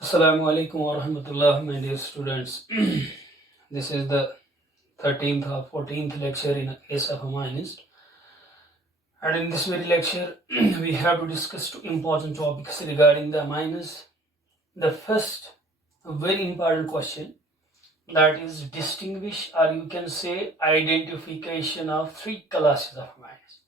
Assalamu alaikum wa rahmatullah, my dear students. This is the 13th or 14th lecture in a case of Amines. And in this very lecture, we have to discuss two important topics regarding the amines. The first, a very important question, that is distinguish, or you can say identification of three classes of amines.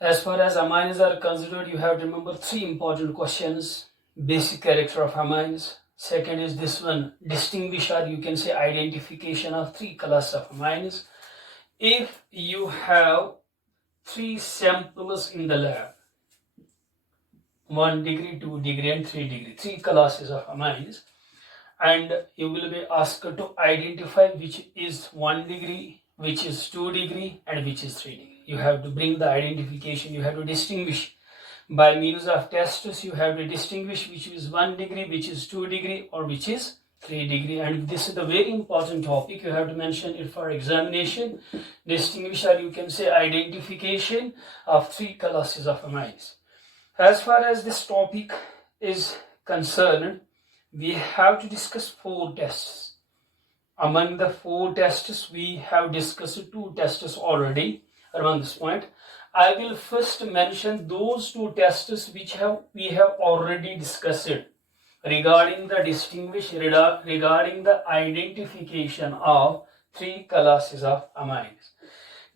As far as amines are considered, you have to remember three important questions. Basic character of amines. Second is this one, distinguish, or you can say identification of three classes of amines. If you have three samples in the lab, 1 degree, 2 degree and 3 degree, three classes of amines, and you will be asked to identify which is 1 degree, which is 2 degree and which is 3 degree. You have to bring the identification, you have to distinguish. By means of tests, you have to distinguish which is 1 degree, which is 2 degree or which is 3 degree. And this is a very important topic. You have to mention it for examination. Distinguish, or you can say identification of three classes of amines. As far as this topic is concerned, we have to discuss 4 tests. Among the 4 tests, we have discussed 2 tests already around this point. I will first mention those 2 tests which we have already discussed regarding the distinguish, regarding the identification of 3 classes of amines.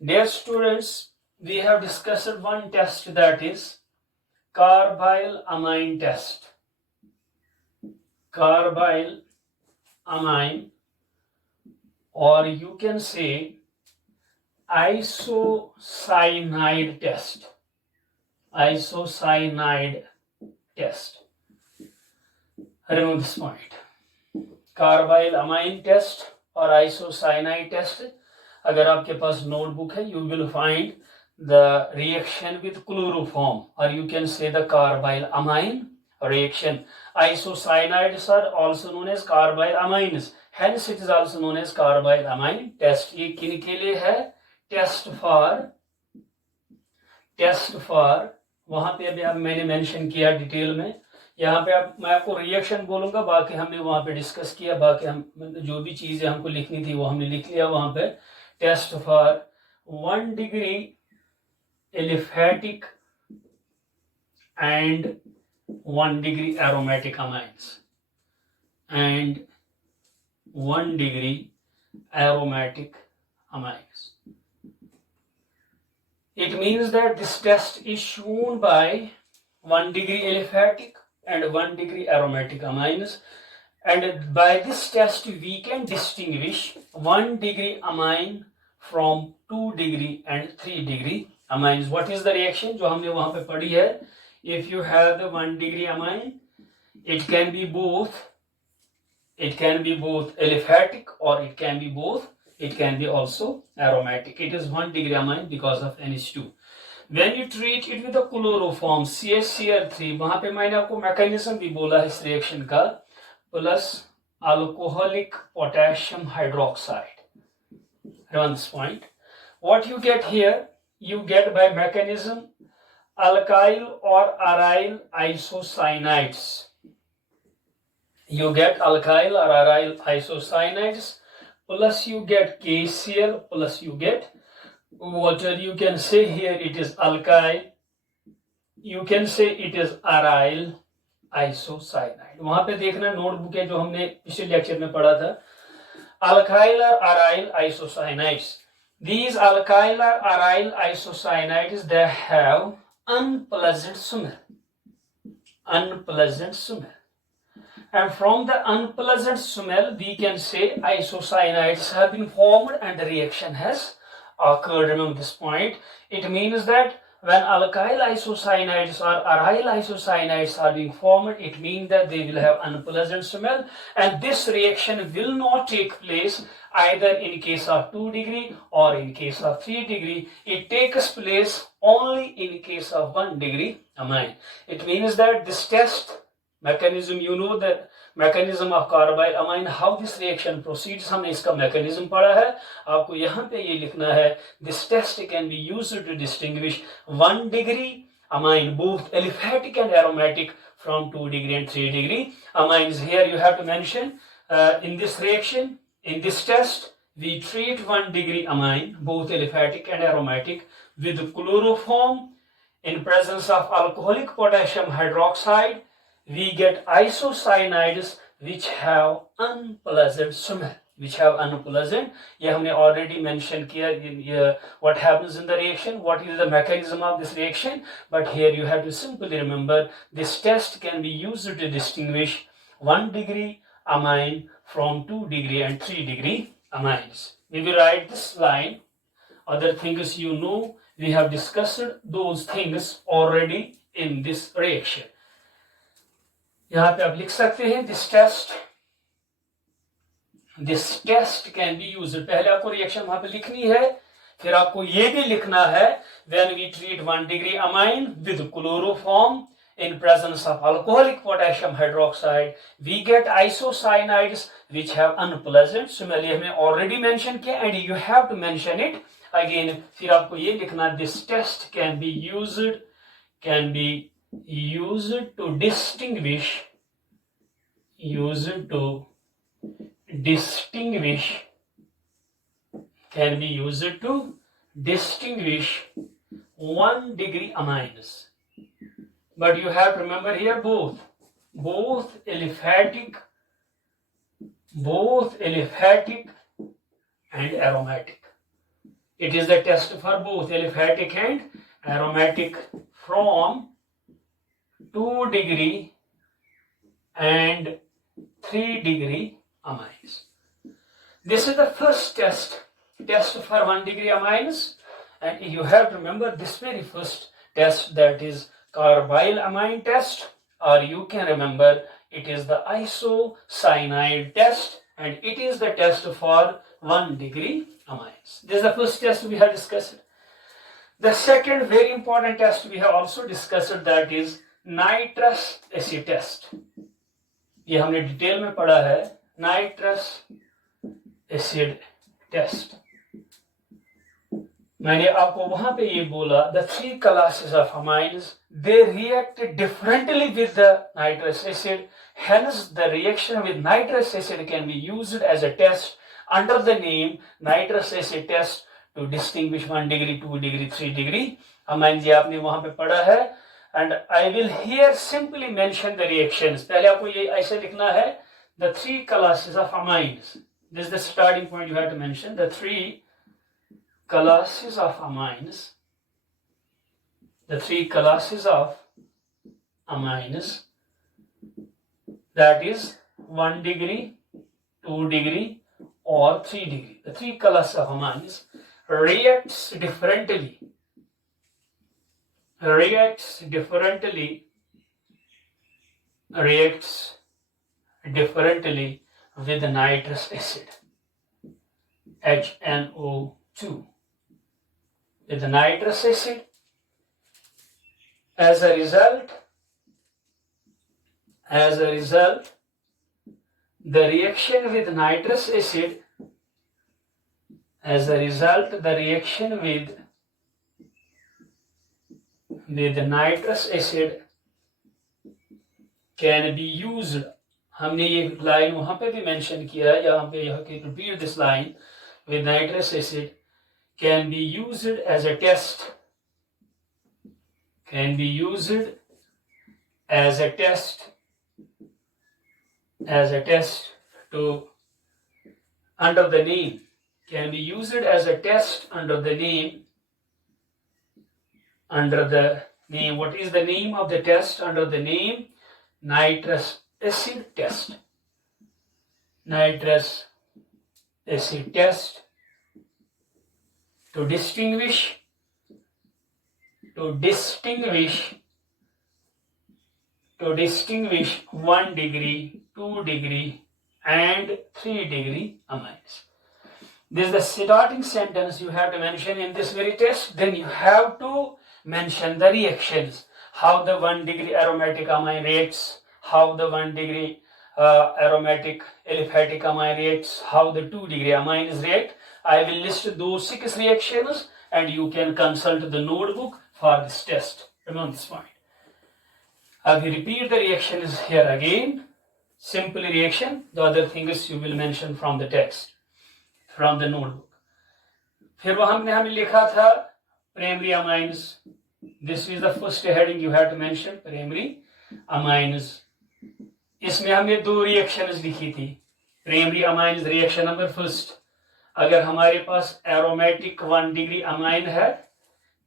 Dear students, we have discussed one test, that is carbyl amine test. Carbyl amine, or you can say isocyanide test. Isocyanide test. Remember this point. Carbyl amine test or isocyanide test. अगर आपके पास notebook है, you will find the reaction with chloroform, or you can say the carbyl amine reaction. Isocyanides are also known as carbyl amines. Hence, it is also known as carbyl amine test. ये किन के लिए है? Test for वहां पे अभी आप मैंने मेंशन किया डिटेल में. यहाँ पे मैं आपको रिएक्शन बोलूंगा, बाकी हमने वहां पे डिस्कस किया, बाकी हम जो भी चीजें हमको लिखनी थी वो हमने लिख लिया वहां पे. Test for 1 degree aliphatic and 1 degree aromatic amines and 1 degree aromatic amines. It means that this test is shown by 1 degree aliphatic and 1 degree aromatic amines, and by this test we can distinguish 1 degree amine from 2 degree and 3 degree amines. What is the reaction जो हमने वहां पे पढ़ी है? If you have the 1 degree amine, it can be both aliphatic or it can be also aromatic. It is 1 degree amine because of NH2. When you treat it with the chloroform CaCl3, वहां पे मैंने आपको mechanism भी बोला है इस reaction का, plus alcoholic potassium hydroxide. Around this point, what you get here, you get by mechanism alkyl or aryl isocyanides. You get alkyl or aryl isocyanides, plus you get KCl, plus you get water. You can say here it is alkyl, you can say it is aryl isocyanide. वहां पे देखना notebook है जो हमने पिछले lecture में पढ़ा था. Alkyl or aryl isocyanides. These alkyl or aryl isocyanides, they have unpleasant smell. And from the unpleasant smell, we can say isocyanides have been formed and the reaction has occurred. Remember this point. It means that when alkyl isocyanides or aryl isocyanides are being formed, it means that they will have unpleasant smell, and this reaction will not take place either in case of 2 degree or in case of 3 degree. It takes place only in case of 1 degree amine. It means that this test mechanism, you know that mechanism of carbyl amine, how this reaction proceeds, हमने इसका mechanism पढ़ा है. आपको यहाँ पे ये लिखना है, this test can be used to distinguish 1 degree amine, both aliphatic and aromatic, from 2 degree and 3 degree amines. Here you have to mention, in this reaction, in this test, we treat 1 degree amine, both aliphatic and aromatic, with chloroform. In presence of alcoholic potassium hydroxide, we get isocyanides which have unpleasant smell. Which have unpleasant. ये हमने already mentioned किया what happens in the reaction, what is the mechanism of this reaction. But here you have to simply remember, this test can be used to distinguish 1 degree amine from 2 degree and 3 degree amines. We will write this line. Other things you know, we have discussed those things already in this reaction. यहाँ पे आप लिख सकते हैं, this test can be used. पहले आपको reaction वहां पे लिखनी है, फिर आपको ये भी लिखना है, when we treat 1 degree amine with chloroform in presence of alcoholic potassium hydroxide, we get isocyanides which have unpleasant smell. ये हमने already mention किया, and you have to mention it again. फिर आपको ये लिखना, this test can be used to distinguish 1 degree amines. But you have to remember here both aliphatic and aromatic. It is the test for both aliphatic and aromatic from 2 degree and 3 degree amines. This is the first test for 1 degree amines, and you have to remember this very first test, that is carbyl amine test, or you can remember it is the isocyanide test, and it is the test for 1 degree amines. This is the first test we have discussed. The second very important test we have also discussed, that is nitrous Se test. ये हमने detail में पढ़ा है, nitrous acid test. मैंने आपको वहां पे ये बोला, the 3 classes of amines, they react differently with the nitrous acid. Hence, the reaction with nitrous acid can be used as a test under the name nitrous acid test to distinguish 1 degree, 2 degree, 3 degree amines. ये आपने वहां पे पढ़ा है. And I will here simply mention the reactions. पहले आपको ये ऐसे लिखना है, the 3 classes of amines. This is the starting point you have to mention. The 3 classes of amines. The 3 classes of amines. That is 1 degree, 2 degree, or 3 degree. The 3 classes of amines reacts differently with nitrous acid, HNO2. With nitrous acid, as a result, the reaction with nitrous acid, with nitrous acid can be used. हमने ये line वहां पे भी mention किया है, यहाँ पे यह कि repeat this line, with nitrous acid can be used as a test, to under the name, can be used as a test under the name, what is the name of the test? Under the name nitrous acid test. Nitrous acid test to distinguish 1 degree, 2 degree, and 3 degree amines. This is the starting sentence you have to mention in this very test. Then you have to mention the reactions, how the 1 degree aromatic amine reacts, how the 1 degree aromatic aliphatic amine reacts, how the 2-degree amines react. I will list those 6 reactions and you can consult the notebook for this test. Remember this point. I will repeat the reactions here again. Simple reaction. The other things you will mention from the text, from the notebook. फिर वो हमने लिखा था primary amines. This is the first heading you have to mention, primary amines. इसमें हमने 2 reactions लिखी थी. Primary amines reaction number first. अगर हमारे पास aromatic 1-degree amine है,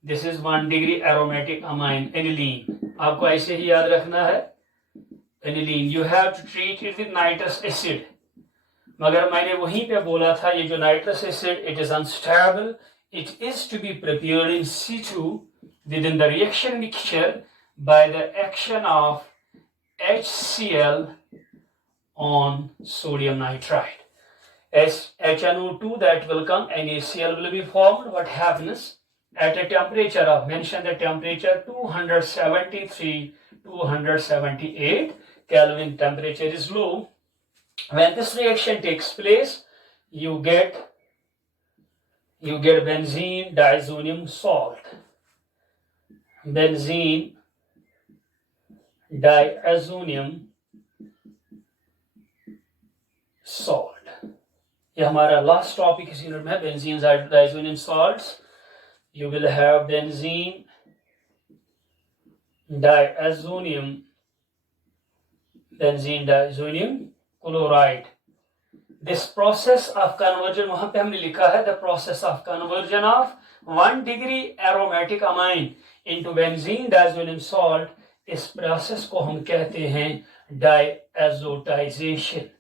this is 1-degree aromatic amine, aniline. आपको ऐसे ही याद रखना है, aniline. You have to treat it with nitrous acid. मगर मैंने वहीं पे बोला था ये जो nitrous acid, it is unstable. It is to be prepared in situ within the reaction mixture by the action of HCl on sodium nitrite. As HNO2 that will come, NaCl will be formed. What happens? At a temperature of, mention the temperature 273, 278 Kelvin, temperature is low. When this reaction takes place, you get benzene diazonium salt. Benzene diazonium salt. ये हमारा last topic इस unit में, benzene diazonium salts. You will have benzene diazonium chloride. This process of conversion, वहां पे हमने लिखा है, the process of conversion of 1-degree aromatic amine into benzene diazonium salt. इस process को हम कहते हैं diazotization.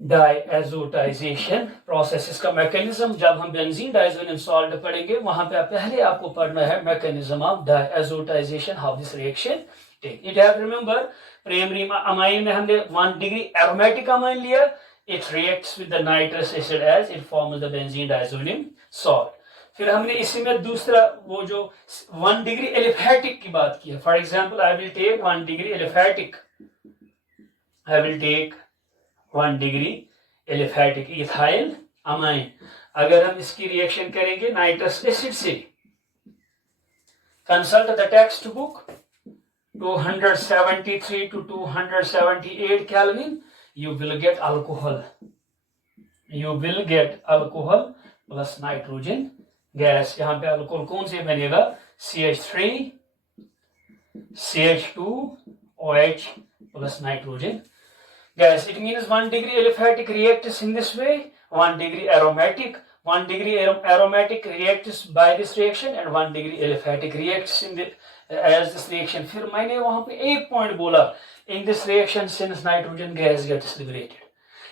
Diazotization process. इसका mechanism जब हम benzene diazonium salt पढ़ेंगे वहां पे पहले आपको पढ़ना है mechanism of diazotization, how this reaction take. It have remember primary amine में हमने 1-degree aromatic amine लिया. It reacts with the nitrous acid as it forms the benzene diazonium salt. फिर हमने इसी में दूसरा वो जो 1-degree aliphatic की बात की है. For example, I will take 1-degree aliphatic. I will take 1-degree aliphatic ethyl amine. अगर हम इसकी रिएक्शन करेंगे नाइट्रस एसिड से, consult the text book 273 to 278 Kelvin, you will get alcohol. You will get alcohol plus nitrogen gas. यहाँ पे alcohol कौन से बनेगा? CH3, CH2, OH plus nitrogen gas. It means 1-degree aliphatic reacts in this way. 1-degree aromatic. 1-degree aromatic reacts by this reaction and 1-degree aliphatic reacts in the as this reaction. फिर मैंने वहां पे एक point बोला, in this reaction since nitrogen gas gets liberated,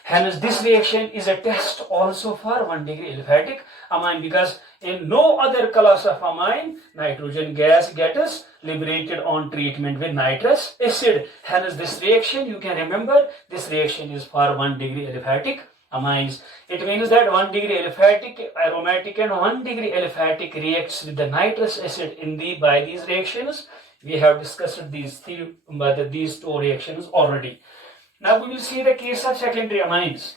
hence this reaction is a test also for 1-degree aliphatic amine, because in no other class of amine nitrogen gas gets liberated on treatment with nitrous acid. Hence this reaction, you can remember, this reaction is for 1-degree aliphatic amines. It means that 1-degree aliphatic aromatic and 1-degree aliphatic reacts with the nitrous acid by these reactions. We have discussed these 2 reactions already. Now we will see the case of secondary amines.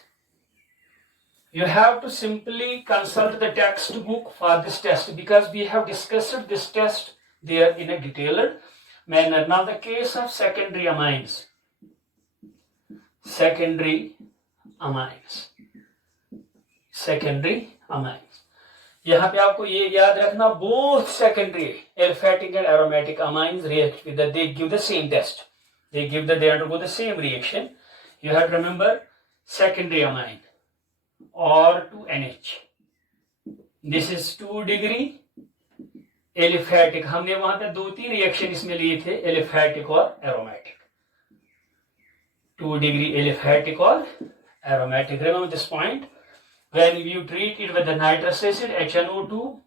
You have to simply consult the textbook for this test, because we have discussed this test there in a detailed manner. Now the case of secondary amines. Secondary amines. यहाँ पे आपको ये याद रखना, both secondary aliphatic and aromatic amines react with they give the same test. They undergo the same reaction. You have to remember secondary amine or 2NH. This is 2-degree aliphatic. हमने वहां पे 2-3 reaction इसमें लिए थे, aliphatic और aromatic. 2-degree aliphatic or aromatic. Remember this point. When you treat it with the nitrous acid HNO2,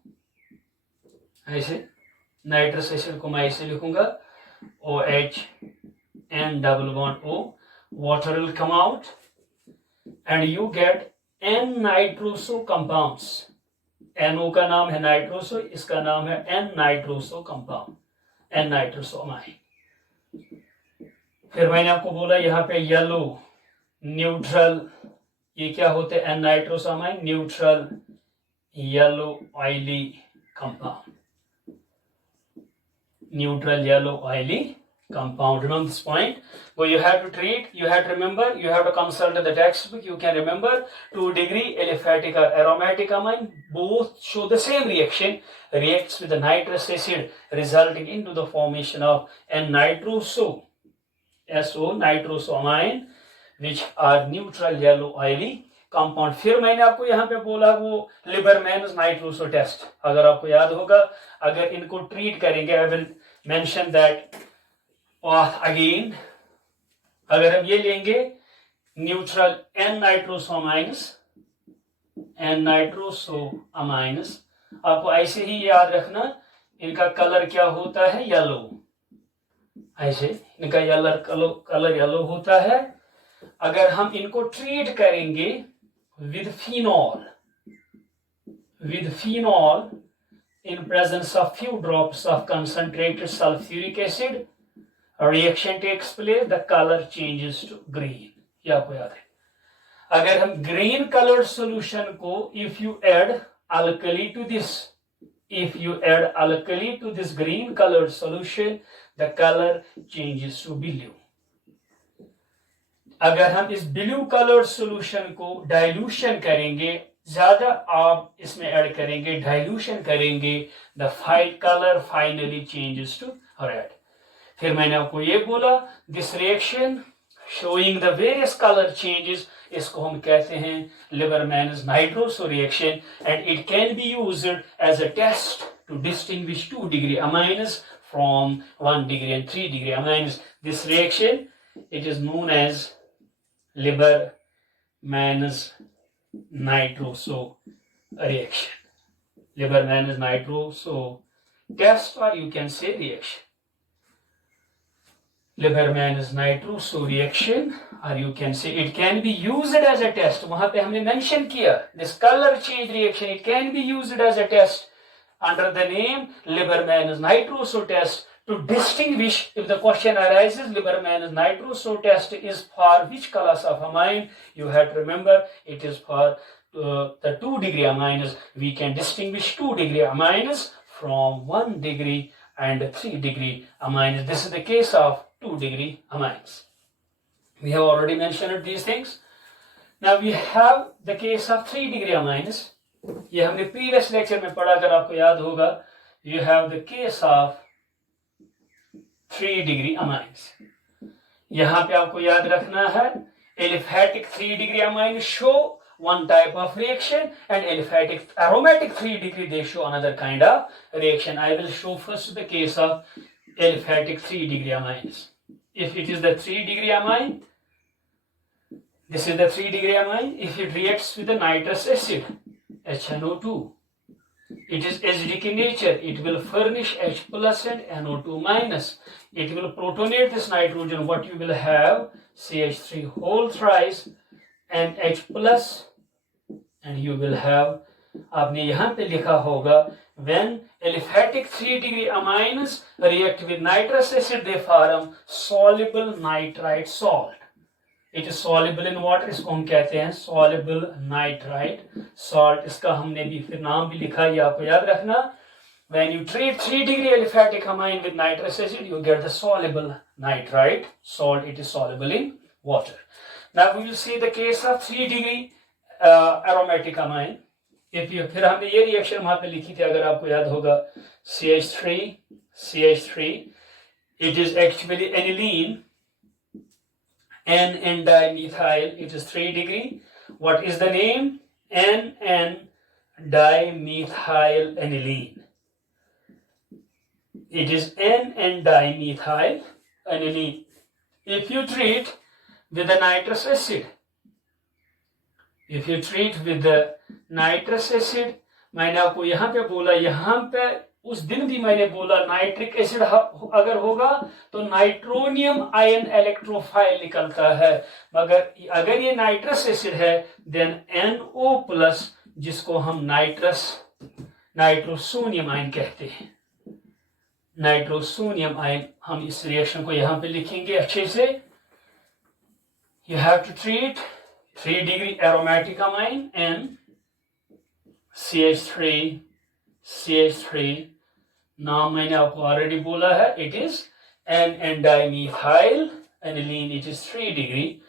ऐसे nitrous acid को मैं ऐसे लिखूंगा OH N double bond O, water will come out and you get N-nitroso compounds. NO का नाम है nitroso, इसका नाम है N-nitroso compound, N-nitroso amine. फिर मैंने आपको बोला यहाँ पे येलो न्यूट्रल, ये क्या होते हैं, N nitrosamine neutral yellow oily compound, neutral yellow oily compound. Remember this point. Well, you have to treat, you have to remember, you have to consult the textbook. You can remember 2-degree aliphatic or aromatic amine, both show the same reaction, reacts with the nitrous acid, resulting into the formation of N-nitroso, SO nitrosamine, which are neutral yellow oily compound. फिर मैंने आपको यहाँ पे बोला वो लिबरमैन्स nitroso test, अगर आपको याद होगा, अगर इनको ट्रीट करेंगे, I will mention that again. अगर हम ये लेंगे न्यूट्रल एन नाइट्रोसोअमाइन्स, आपको ऐसे ही याद रखना, इनका कलर क्या होता है, येलो. ऐसे इनका कलर येलो होता है. अगर हम इनको ट्रीट करेंगे with phenol in presence of few drops of concentrated sulfuric acid, a reaction takes place, the color changes to green. ये आपको याद है. अगर हम green colored solution को, if you add alkali to this green colored solution, the color changes to blue. अगर हम इस ब्लू कलर्ड सॉल्यूशन को डाइल्यूशन करेंगे, ज्यादा आप इसमें ऐड करेंगे, डाइल्यूशन करेंगे, the colour finally changes to red. फिर मैंने आपको ये बोला, this reaction showing the various colour changes, इसको हम कहते हैं Liebermann's nitroso reaction, and it can be used as a test to distinguish 2-degree amines from 1-degree and 3-degree amines. This reaction, it is known as Lieberman's nitroso reaction, Lieberman's nitroso test, or you can say reaction. Lieberman's nitroso reaction, or you can say it can be used as a test. वहां पे हमने mention किया this color change reaction, it can be used as a test under the name Lieberman's nitroso test to distinguish, if the question arises, Lieberman's nitroso test is for which class of amine, you have to remember it is for the 2-degree amines. We can distinguish 2-degree amines from 1-degree and 3-degree amines. This is the case of 2-degree amines. We have already mentioned these things. Now we have the case of 3-degree amines. ये हमने previous lecture में पढ़ा, अगर आपको याद होगा. You have the case of 3-degree amines. यहां पे आपको याद रखना है, aliphatic 3-degree amines show one type of reaction, and aliphatic aromatic 3-degree they show another kind of reaction. I will show first the case of aliphatic 3-degree amines. If it is the 3-degree amine, this is the 3-degree amine. If it reacts with the nitrous acid, HNO2, it is acidic in nature. It will furnish H plus and NO2 minus. It will protonate this nitrogen. What you will have, CH3 whole thrice and H plus, and you will have, आपने यहाँ पे लिखा होगा, when aliphatic 3-degree amines react with nitrous acid, they form soluble nitrite salt. It is soluble in water, इसको हम कहते हैं soluble nitrite salt. इसका हमने भी फिर नाम भी लिखा, ये आपको याद रखना. When you treat 3-degree aliphatic amine with nitrous acid, you get the soluble nitrite salt. It is soluble in water. Now we will see the case of 3-degree aromatic amine. If you, फिर हमने ये reaction वहां पे लिखी थी, अगर आपको याद होगा, CH3, it is actually aniline, N-dimethyl, it is 3-degree. What is the name? N-dimethyl aniline. It is N-dimethyl aniline. If you treat with the nitrous acid, मैंने आपको यहाँ पे बोला, यहाँ पे उस दिन भी मैंने बोला नाइट्रिक एसिड अगर होगा तो नाइट्रोनियम आयन इलेक्ट्रोफाइल निकलता है, मगर अगर ये नाइट्रस एसिड है देन NO प्लस, जिसको हम नाइट्रोसोनियम आयन कहते हैं. Nitrosonium ion. हम इस रिएक्शन को यहाँ पे लिखेंगे अच्छे से। You have to treat 3 degree aromatic amine and CH3 नाम मैंने आपको ऑलरेडी बोला है, it is an dimethyl aniline, it is 3 degree.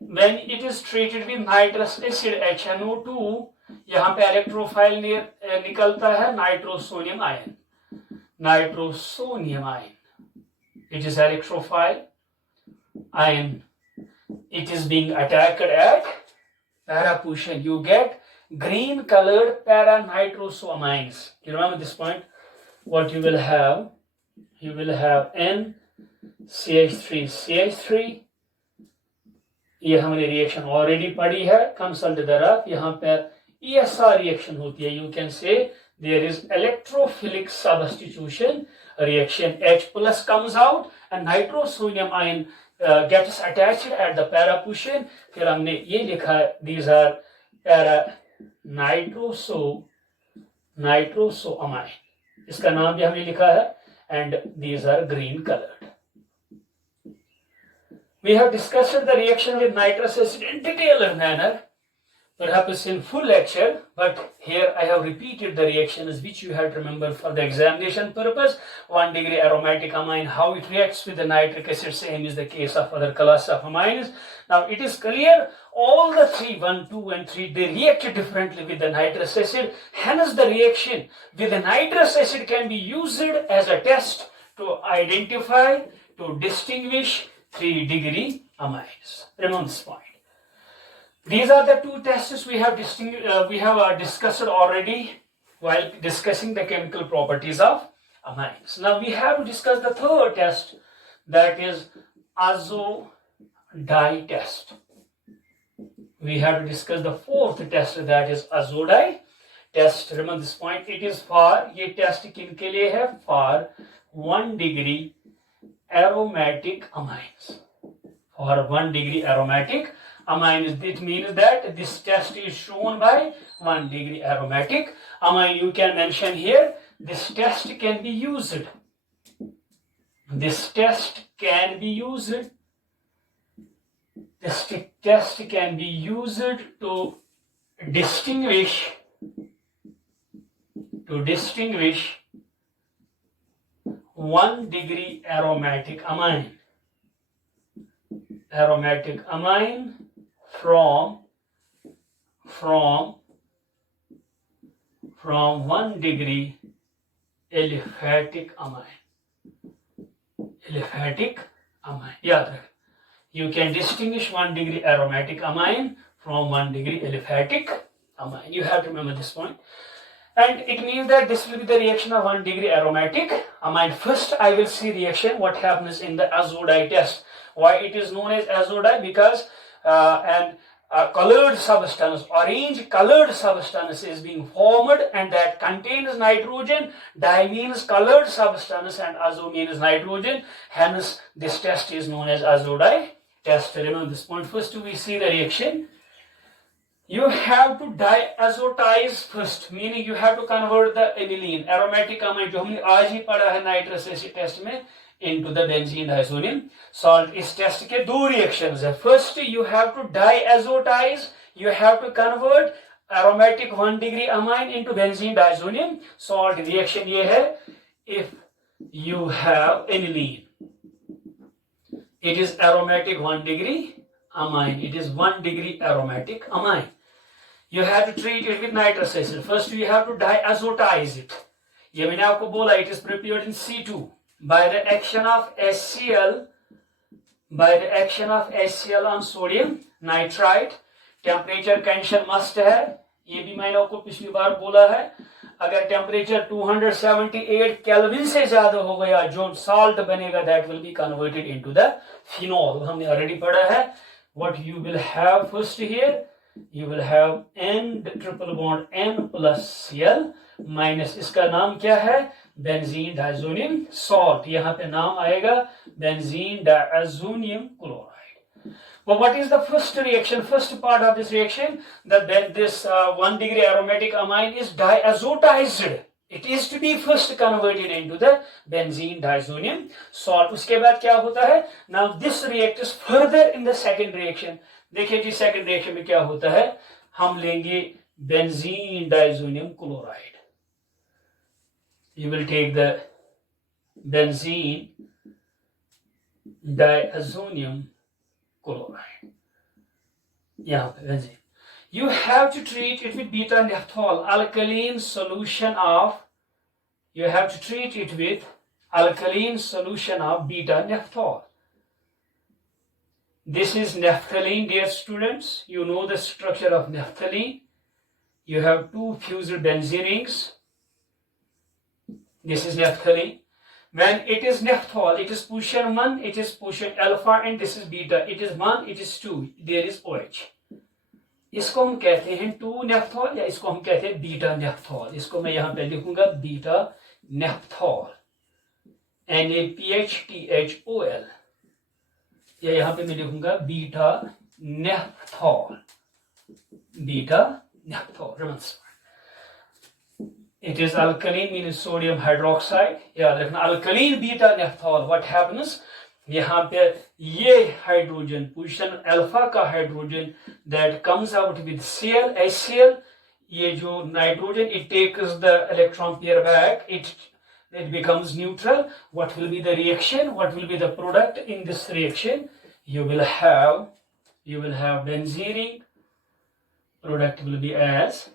When it is treated with nitrous acid HNO2, यहाँ पे इलेक्ट्रोफाइल निकलता है nitrosonium ion. It is electrophile ion. It is being attacked at para position. You get green colored para-nitrosoamines. You remember this point? What you will have? You will have NCH3CH3. ये हमने reaction already पढ़ी है। comes under the ref. यहाँ पर ESR reaction होती है। You can say there is electrophilic substitution reaction. H plus comes out and nitrosonium ion gets attached at the para position. फिर हमने ये लिखा, these are para nitrosoamine. इसका नाम भी हमने लिखा है, and these are green colored. We have discussed the reaction with nitrous acid in detailed manner, perhaps in full lecture, but here I have repeated the reactions which you have to remember for the examination purpose. 1 degree aromatic amine, how it reacts with the nitric acid, same is the case of other class of amines. Now it is clear all the three, 1, 2 and 3, they react differently with the nitrous acid. Hence the reaction with the nitrous acid can be used as a test to identify, to distinguish 3 degree amines. Remember this point. These are the two tests we have discussed already while discussing the chemical properties of amines. Now we have to discuss the third test, that is azo dye test. We have to discuss the fourth test, that is azo dye test. Remember this point. It is for, ये test किनके लिए है? For 1 degree aromatic amines. For 1 degree aromatic amines. It means that this test is shown by 1 degree aromatic amine. You can mention here, this test can be used. This test can be used. This test can be used to distinguish 1 degree aromatic amine. Aromatic amine from 1 degree aliphatic amine. Aliphatic amine. Yeah, you can distinguish 1 degree aromatic amine from 1 degree aliphatic amine. You have to remember this point. And it means that this will be the reaction of 1 degree aromatic amine. First, I will see reaction, what happens in the azo dye test. Why it is known as azo dye? Because colored substance, orange colored substance is being formed and that contains nitrogen. Dye means colored substance and azo means nitrogen. Hence, this test is known as azo dye test. Remember this point. First, we see the reaction. You have to diazotize first, meaning you have to convert the aniline, aromatic amine, जो हमने आज ही पढ़ा है nitrous acid test में, into the benzene diazonium salt. इस test के दो reactions है. First, you have to diazotize, you have to convert aromatic 1 degree amine into benzene diazonium salt. Reaction ये है, if you have aniline, it is aromatic 1 degree amine, it is 1 degree aromatic amine. You have to treat it with nitrous acid. First, you have to diazotize it. ये मैंने आपको बोला, it is prepared in C2 by the action of HCl, on sodium nitrite. Temperature condition must है. ये भी मैंने आपको पिछली बार बोला है. अगर टेम्परेचर 278 केल्विन से ज्यादा हो गया, जो salt बनेगा, that will be converted into the phenol. हमने already पढ़ा है. What you will have first here, you will have N triple bond N plus Cl minus, इसका नाम क्या है? Benzene diazonium salt. यहाँ पे नाम आएगा benzene diazonium chloride. But what is the first reaction? First part of this reaction, that this 1 degree aromatic amine is diazotized. It is to be first converted into the benzene diazonium salt. उसके बाद क्या होता है? Now this reacts further in the second reaction. देखिए जी second reaction में क्या होता है? हम लेंगे benzene diazonium chloride. You will take the benzene diazonium chloride. यहाँ पे benzene. You have to treat it with beta naphthol alkaline solution of. You have to treat it with alkaline solution of beta naphthol. This is naphthalene, dear students. You know the structure of naphthalene. You have two fused benzene rings. This is naphthalene. When it is naphthol, it is position 1, it is position alpha, and this is beta. It is 1, it is 2. There is OH. इसको हम कहते हैं 2 naphthol या इसको हम कहते हैं beta naphthol. इसको मैं यहाँ पे लिखूंगा बीटा नेफ्थॉल NaPHTHOL या यहाँ पे मैं लिखूंगा beta naphthol. It is alkaline means sodium hydroxide. याद रखना alkaline beta nephthol. What happens? यहाँ पे ये हाइड्रोजन पोजीशन अल्फा का hydrogen that comes out with Cl HCl, ये जो nitrogen it takes the electron pair back, it becomes neutral. What will be the reaction? What will be the product in this reaction? You will have benzene ring. Product will be as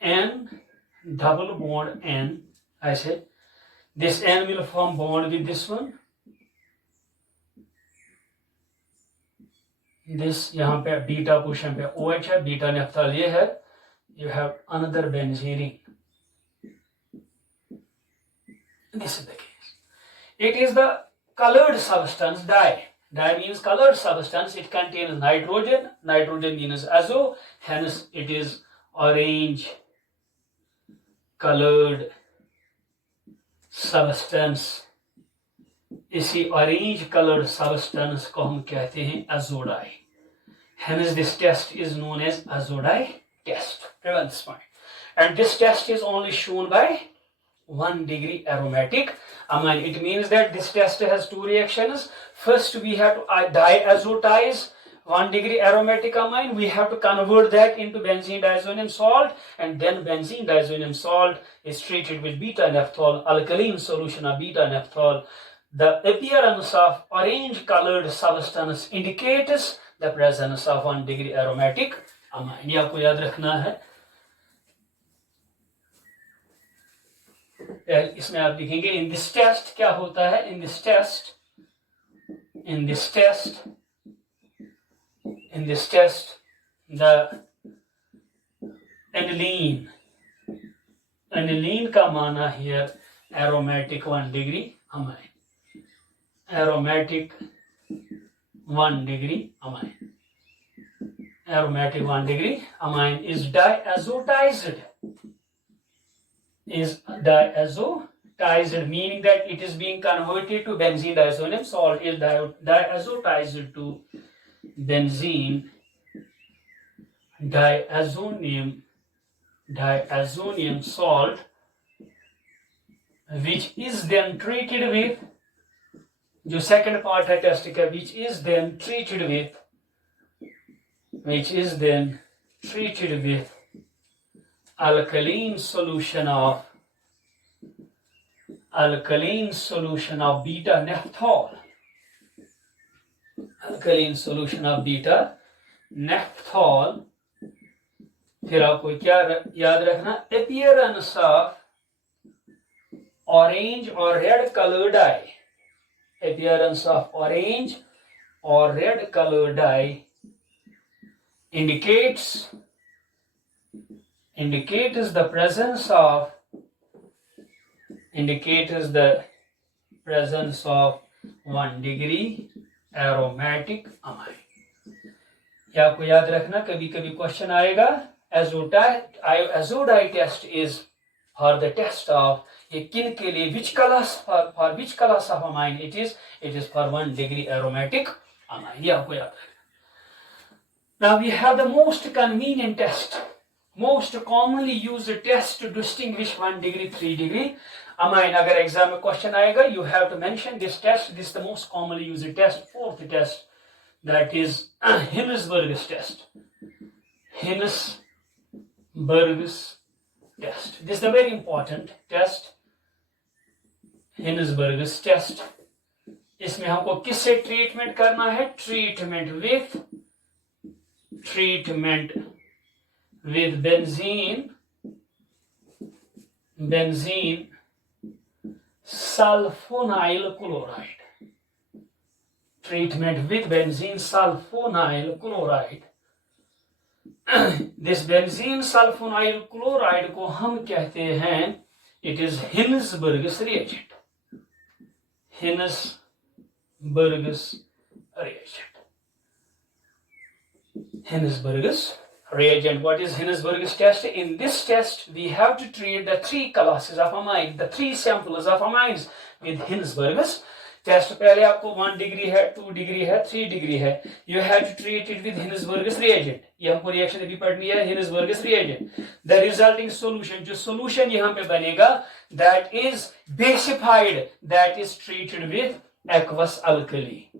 N double bond N. I said this N will form bond with this one. This यहाँ पे beta position पे OH है, beta naphthol ये है. You have another benzene ring. This is the case. It is the colored substance dye. Dye means colored substance. It contains nitrogen. Nitrogen means azo. Hence it is orange colored substance. इसी orange colored substance को हम कहते हैं azo dye. Hence this test is known as azo dye test. Remember this point. And this test is only shown by 1 degree aromatic amine. It means that this test has two reactions. First we have to diazotize 1 degree aromatic amine. We have to convert that into benzene diazonium salt, and then benzene diazonium salt is treated with beta naphthol, alkaline solution of beta naphthol. The appearance of orange colored substance indicates the presence of 1 degree aromatic amine. ये आपको याद रखना है. इसमें आप लिखेंगे in this test क्या होता है. In this test the aniline का माना here aromatic 1 degree amine. Aromatic 1 degree amine. Aromatic 1 degree amine is diazotized. Meaning that it is being converted to benzene diazonium salt. Is diazotized to benzene diazonium salt, which is then treated with जो second part है test का, which is then treated with alkaline solution of beta naphthol. Alkaline solution of beta naphthol. फिर आपको क्या याद रखना? Appearance of orange or red color dye. Appearance of orange or red color dye indicates the presence of 1 degree aromatic amine. ये आपको याद रखना. कभी कभी क्वेश्चन आएगा. Azo dye test is for the test of ये किन के लिए, which class for which class of amine it is for 1 degree aromatic amine. ये आपको याद रखना. Now we have the most convenient test. Most commonly used test to distinguish 1 degree, 3 degree amine. अगर exam में क्वेश्चन आएगा, you have to mention this test. This is the most commonly used test. Fourth test, that is Hinsberg's test. Hinsberg's test. This is a very important test. Hinsberg's test. इसमें हमको किससे treatment करना है? Treatment with benzene sulfonyl chloride. Treatment with benzene sulfonyl chloride. This benzene sulfonyl chloride को हम कहते हैं, it is Hinsberg's reagent. Hinsberg's reagent. What is Hinsberg's test? In this test, we have to treat the 3 classes of amine, the 3 samples of amines with Hinsberg's test. पहले आपको 1 degree है, 2 degree है, 3 degree है. You have to treat it with Hinsberg's reagent. ये हमको reaction अभी पढ़नी है, Hinsberg's reagent. The resulting solution, जो solution यहाँ पे बनेगा, that is basified, that is treated with aqueous alkali.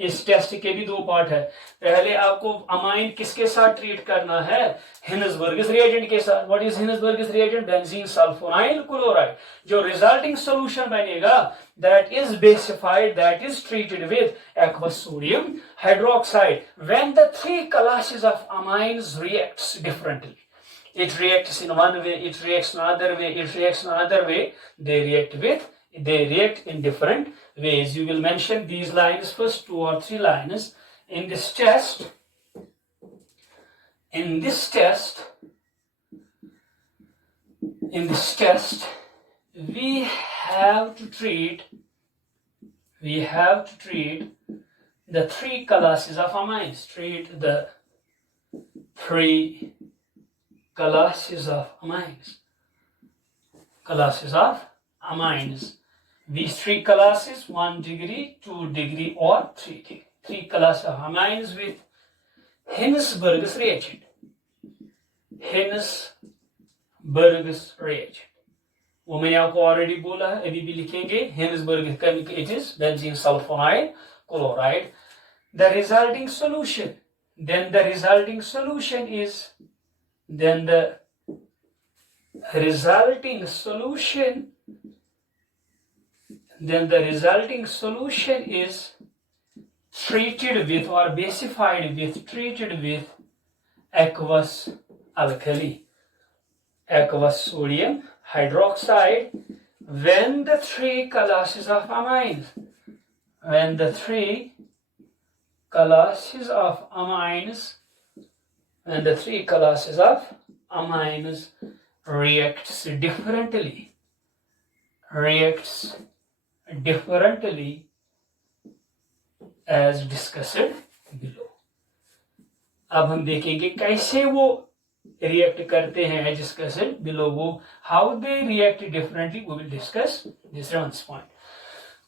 इस टेस्ट के भी 2 पार्ट है. पहले आपको अमाइन किसके साथ ट्रीट करना है? हिन्सबर्ग's रिएजेंट के साथ. What is Hinsberg's reagent? Benzene sulphonyl chloride. जो रिजल्टिंग सॉल्यूशन बनेगा, that is basified, that is treated with aqueous sodium hydroxide. When the 3 classes of amines reacts differently, it reacts in one way, it reacts in another way, it reacts in another way, they react in different ways. You will mention these lines, first 2 or 3 lines in this test. In this test, we have to treat the 3 classes of amines. Treat the 3 classes of amines. These 3 classes, 1 degree, 2 degree or 3 degree. 3 classes of amines with Hinsberg's reagent. वो मैंने आपको already बोला है, अभी भी लिखेंगे. Hinsberg, it is benzene sulfonyl chloride. The resulting solution is treated with or basified with, treated with aqueous alkali, aqueous sodium hydroxide. When the 3 classes of amines reacts differently as discussed below. अब हम देखेंगे कैसे वो react करते हैं as discussed below. वो how they react differently, we will discuss this once point.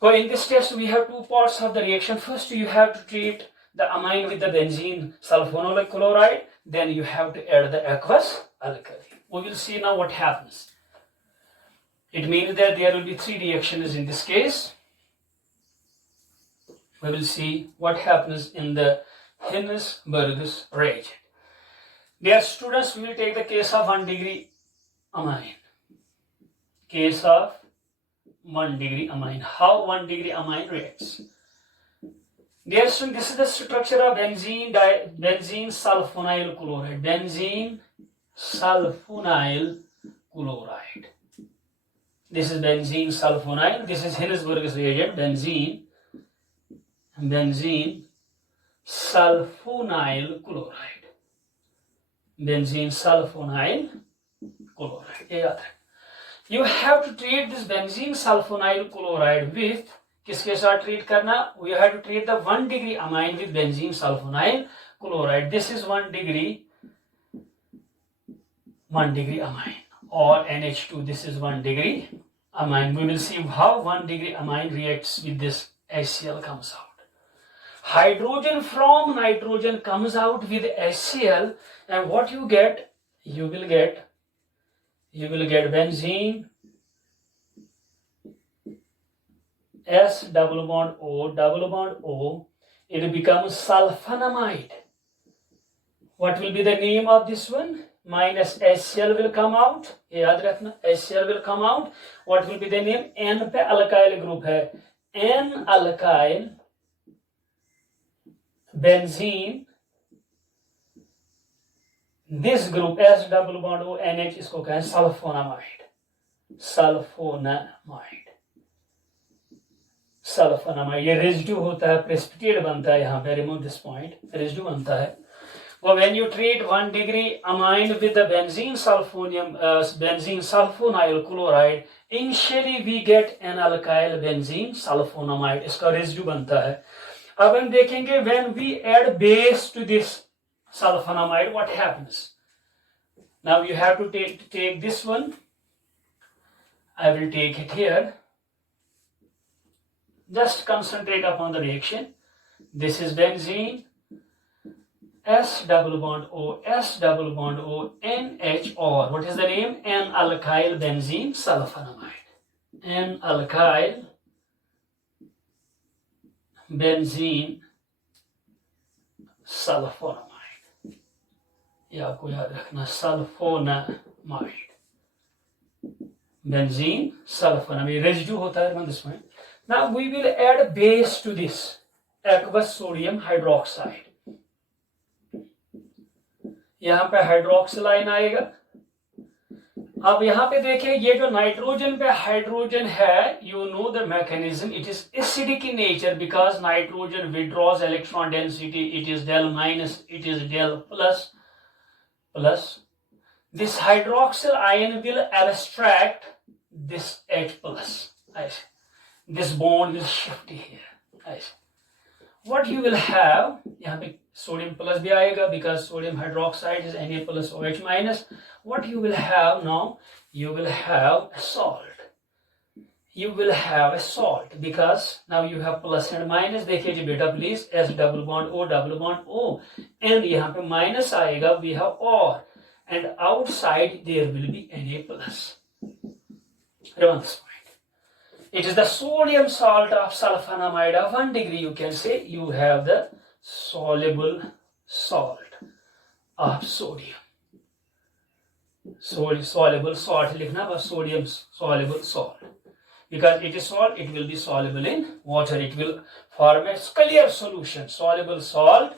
So in this test we have 2 parts of the reaction. First you have to treat the amine with the benzene sulfonyl chloride, then you have to add the aqueous alkali. We will see now what happens. It means that there will be 3 reactions in this case. We will see what happens in the Hinsberg's reagent. Dear students, we will take the case of 1 degree amine. Case of 1 degree amine. How 1 degree amine reacts. Dear students, this is the structure of benzene sulfonyl chloride. Benzene sulfonyl chloride. This is benzene sulfonyl. This is Hinsberg's reagent, benzene sulfonyl chloride. Benzene sulfonyl chloride. You have to treat this benzene sulfonyl chloride with, किसके साथ treat करना? We have to treat the 1 degree amine with benzene sulfonyl chloride. This is 1 degree amine, or NH2. This is 1 degree amine. We will see how 1 degree amine reacts with this. HCl comes out. Hydrogen from nitrogen comes out with HCl, and what you get you will get benzene, S double bond O, it becomes sulfonamide. What will be the name of this one? Minus HCl will come out. याद रखना, HCl will come out. What will be the name? N पे alkyl group है, N alkyl benzene. This group S double bond O NH इसको कहें sulfonamide. Sulfonamide ये residue होता है, precipitate बनता है यहाँ पे. रिमूव दिस पॉइंट, रेजिड्यू बनता है. Well, when you treat 1 degree amine with the benzene sulfonyl chloride, initially we get an alkyl benzene sulfonamide. इसका रेजिड्यू बनता है. अब हम देखेंगे when we add base to this sulfonamide, what happens? Now you have to take this one. I will take it here. Just concentrate upon the reaction. This is benzene, S double bond O, NH, or what is the name? N-alkyl benzene sulfonamide. N-alkyl benzene sulfonamide. ये आपको याद रखना, sulfonamide. Benzene sulfonamide residue होता है on this point. Now we will add base to this, aqueous sodium hydroxide. यहाँ पे hydroxyl ion आएगा. अब यहाँ पे देखिए, ये जो नाइट्रोजन पे हाइड्रोजन है, you know the mechanism, it is acidic in nature because nitrogen withdraws electron density, it is del minus, it is del plus. This hydroxyl ion will abstract this H plus. This bond will shift here. What you will have, यहाँ पे sodium plus भी आएगा because sodium hydroxide is Na plus OH minus. What you will have now, you will have a salt. You will have a salt because now you have plus and minus. देखिए जी बेटा please, S double bond O, and यहाँ पे minus आएगा, we have OR, and outside there will be Na plus. Remember this point. It is the sodium salt of sulfonamide of 1 degree. You can say you have the soluble salt of sodium. Soluble salt लिखना, but sodium soluble salt. Because it is salt, it will be soluble in water. It will form a clear solution. Soluble salt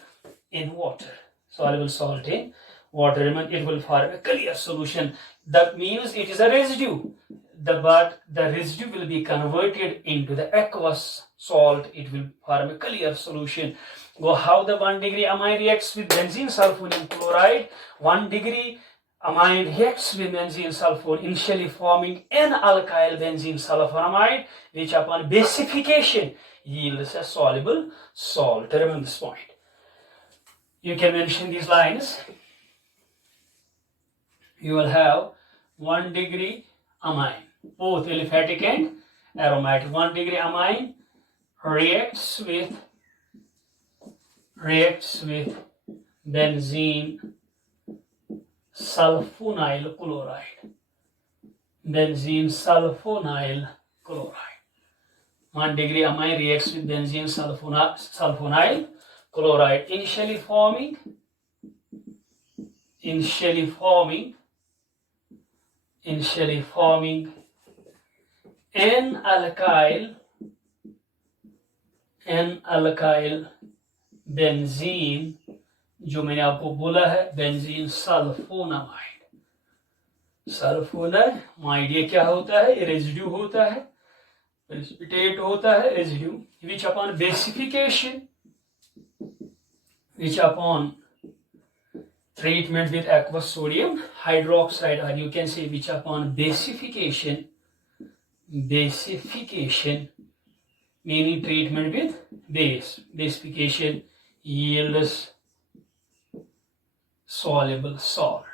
in water. Soluble salt in water. It will form a clear solution. That means it is a residue. But the residue will be converted into the aqueous salt. It will form a clear solution. Well, how the 1 degree amine reacts with benzene sulfonium chloride? 1 degree amine reacts with benzene sulfur, initially forming an alkyl benzene sulfonamide, which upon basification yields a soluble salt. Remember this point. You can mention these lines. You will have 1 degree amine, both aliphatic and aromatic. 1 degree amine reacts with benzene sulfonyl chloride. Benzene sulfonyl chloride. 1 degree amine reacts with benzene sulfonyl chloride, initially forming n-alkyl benzene, जो मैंने आपको बोला है, benzene sulphonamide. Sulphonamide ये क्या होता है? ये रेजिड्यू होता है, प्रेसिपिटेट होता है, residue, which upon treatment with aqueous sodium hydroxide, or you can say which upon basification, meaning treatment with basification yields soluble salt.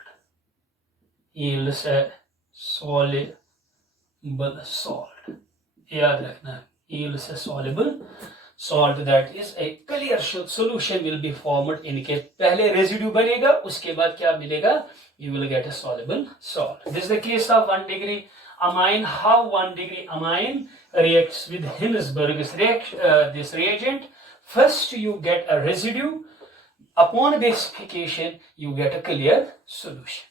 Yields a soluble salt. याद रखना, yields a soluble salt, that is a clear solution will be formed. इनके पहले residue बनेगा, उसके बाद क्या मिलेगा? You will get a soluble salt. This is the case of 1 degree amine. How 1 degree amine reacts with Hinsberg's this reagent? First you get a residue. Upon basification you get a clear solution.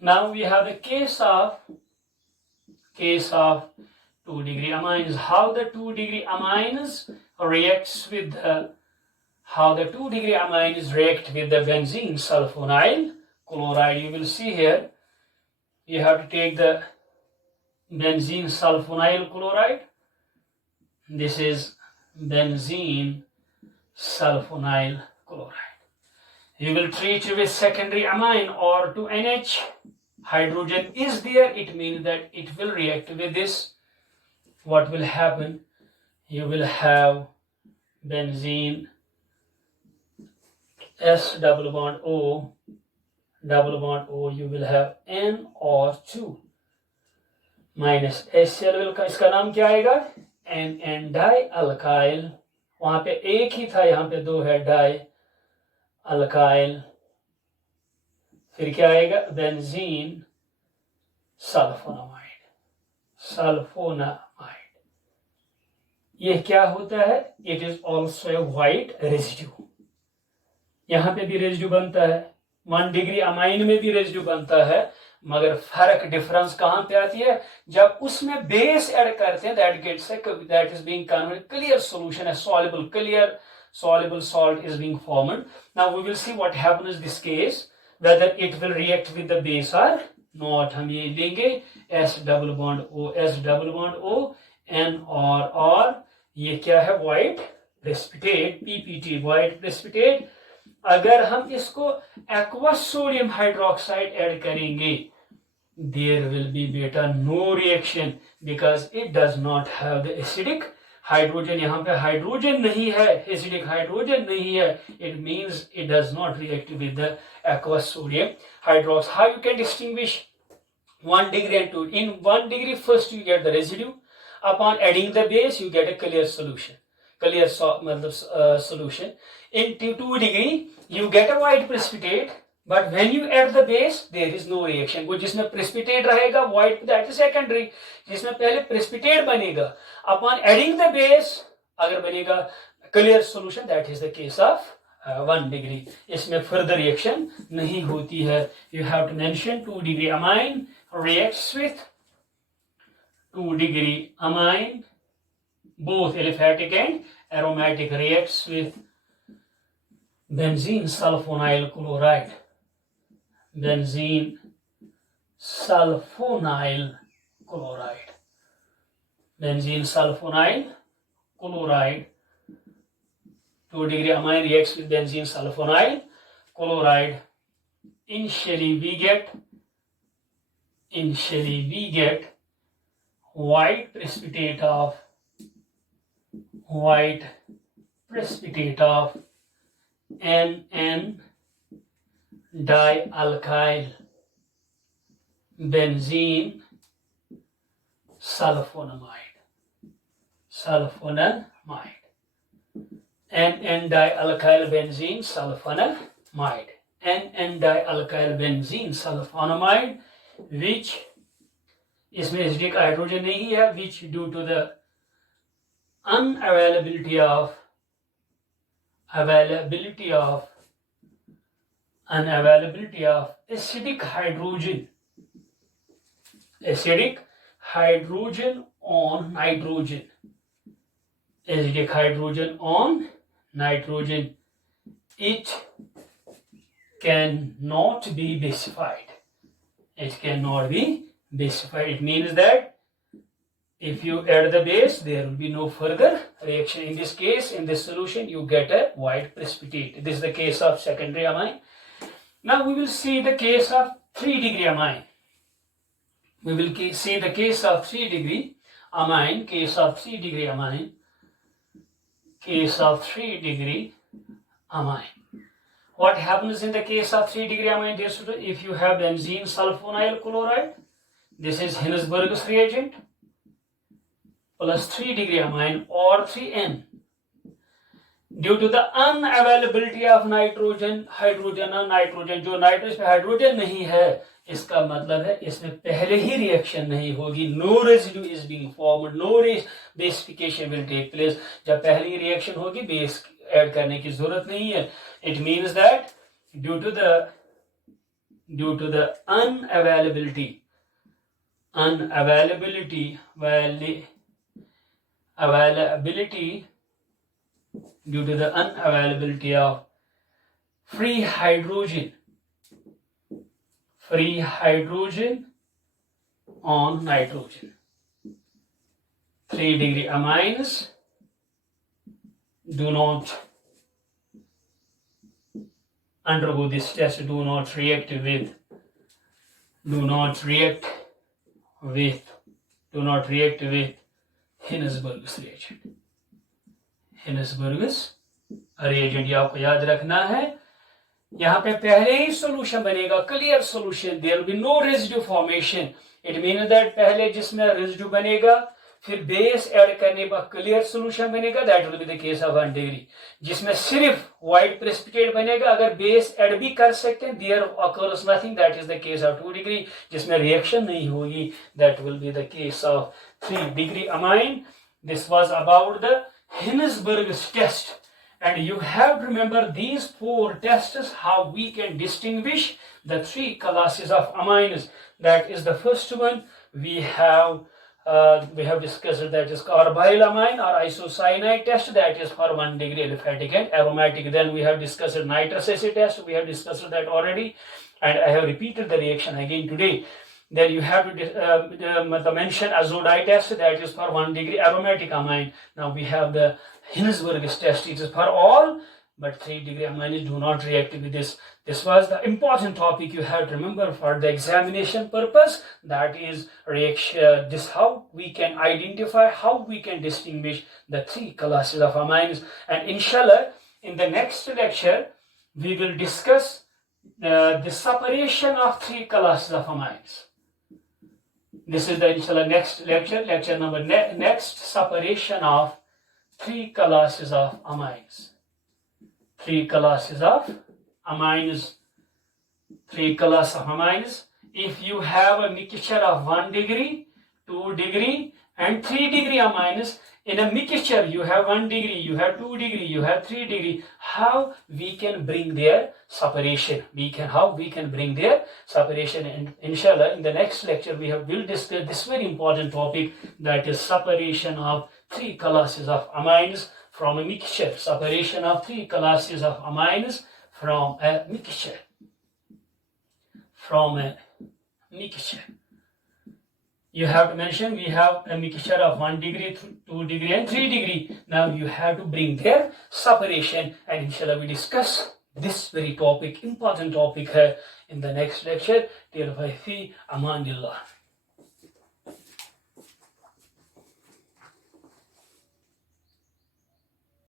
Now we have the case of 2 degree amines. How the 2 degree amines reacts with the benzene sulfonyl chloride. You will see here, you have to take the benzene sulfonyl chloride. This is benzene sulfonyl chloride. You will treat with secondary amine or 2NH. Hydrogen is there, it means that it will react with this. What will happen? You will have benzene S double bond O, you will have NO2 minus HCl का इसका नाम क्या आएगा? N डाइअल्काइल. वहां पे एक ही था, यहाँ पे दो है, डाई अल्काइल. फिर क्या आएगा? Benzene sulphonamide. ये क्या होता है? It is also a white residue. यहाँ पे भी रेजिड्यू बनता है, 1 डिग्री अमाइन में भी रेजिड्यू बनता है, मगर फर्क डिफरेंस कहां पे आती है? जब उसमें बेस ऐड करते हैं, that is being converted clear solution, है soluble, clear soluble salt is being formed. Now we will see what happens in this case, whether it will react with the base or not. हम ये लेंगे S double bond O, N और ये क्या है? white precipitate, PPT, white precipitate. अगर हम इसको aqueous sodium hydroxide ऐड करेंगे, there will be beta no reaction because it does not have the acidic hydrogen. यहाँ पे हाइड्रोजन नहीं है, एसिडिक हाइड्रोजन नहीं है. It means it does not react with the aqueous sodium hydroxide. How you can distinguish 1 degree and 2? In 1 degree, first you get the residue. Upon adding the base, you get a clear solution. Solution. In 2 degree, you get a white precipitate. But when you add the base, there is no reaction. वो जिसमें precipitate रहेगा, white, that is secondary. जिसमें पहले precipitate बनेगा, upon adding the base, अगर बनेगा clear solution, that is the case of 1 degree. इसमें further reaction नहीं होती है. You have to mention 2 degree amine reacts with 2 degree amine, both aliphatic and aromatic, reacts with benzene sulfonyl chloride. Benzene sulfonyl chloride. Benzene sulfonyl chloride. 2 degree amine reacts with benzene sulfonyl chloride. Initially we get white precipitate of NN dialkyl benzene sulfonamide. NN dialkyl benzene sulfonamide. NN dialkyl benzene sulfonamide, which इसमें acidic hydrogen नहीं है, which due to the unavailability of acidic hydrogen on nitrogen. Acidic hydrogen on nitrogen. It cannot be basified. It means that if you add the base, there will be no further reaction. In this case, in this solution, you get a white precipitate. This is the case of secondary amine. Now we will see the case of 3 degree amine. We will see the case of 3 degree amine. What happens in the case of 3 degree amine, dear student? If you have benzene sulfonyl chloride, this is Hinsberg's reagent, plus 3 degree amine or 3N. Due to the unavailability of nitrogen, hydrogen और nitrogen, जो nitrogen पे hydrogen नहीं है, इसका मतलब है इसमें पहले ही रिएक्शन नहीं होगी, no residue is being formed, no basification will take place. जब पहली रिएक्शन होगी बेस ऐड करने की जरूरत नहीं है। It means that due to the unavailability due to the unavailability of free hydrogen on nitrogen, 3 degree amines do not undergo this test, do not react with Hinsberg's reagent. Hinsberg's reagent, ये आपको याद रखना है। यहाँ पे पहले ही solution बनेगा, clear solution, there will be no residue formation. It means that पहले जिसमें रेजिड्यू बनेगा फिर बेस ऐड करने पर क्लियर सॉल्यूशन बनेगा, that will be the case of 1 degree. जिसमें सिर्फ व्हाइट प्रेसिपिटेट बनेगा, अगर बेस ऐड भी कर सकते हैं, there occurs nothing, that is the case of 2 degree. जिसमें रिएक्शन नहीं होगी, that will be the case of 3 degree amine. This was about the Hinsberg's test, and you have to remember these 4 tests, how we can distinguish the 3 classes of amines. That is the first one we have discussed, that is carbyl amine or isocyanide test, that is for 1 degree aliphatic and aromatic. Then we have discussed nitrous acid test, we have discussed that already, and I have repeated the reaction again today. Then you have to mention azodite test, that is for 1 degree aromatic amine. Now we have the Hinsberg's test, it is for all, but 3 degree amines do not react with this. This was the important topic you have to remember for the examination purpose, that is reaction, this how we can identify, how we can distinguish the 3 classes of amines. And inshallah, in the next lecture, we will discuss the separation of 3 classes of amines. This is the inshallah next lecture number next, separation of 3 classes of amines. 3 classes of amines. 3 classes of amines. If you have a mixture of 1 degree, 2 degree, and 3 degree amines, in a mixture you have 1 degree, you have 2 degree, you have 3 degree. How we can bring their separation? How we can bring their separation? And inshallah, in the next lecture will discuss this very important topic, that is separation of 3 classes of amines from a mixture. Separation of 3 classes of amines from a mixture. You have to mention we have a mixture of 1 degree, 2 degree, and 3 degree. Now you have to bring their separation, and inshallah we discuss this very topic, important topic, in the next lecture. Till fi amanillah.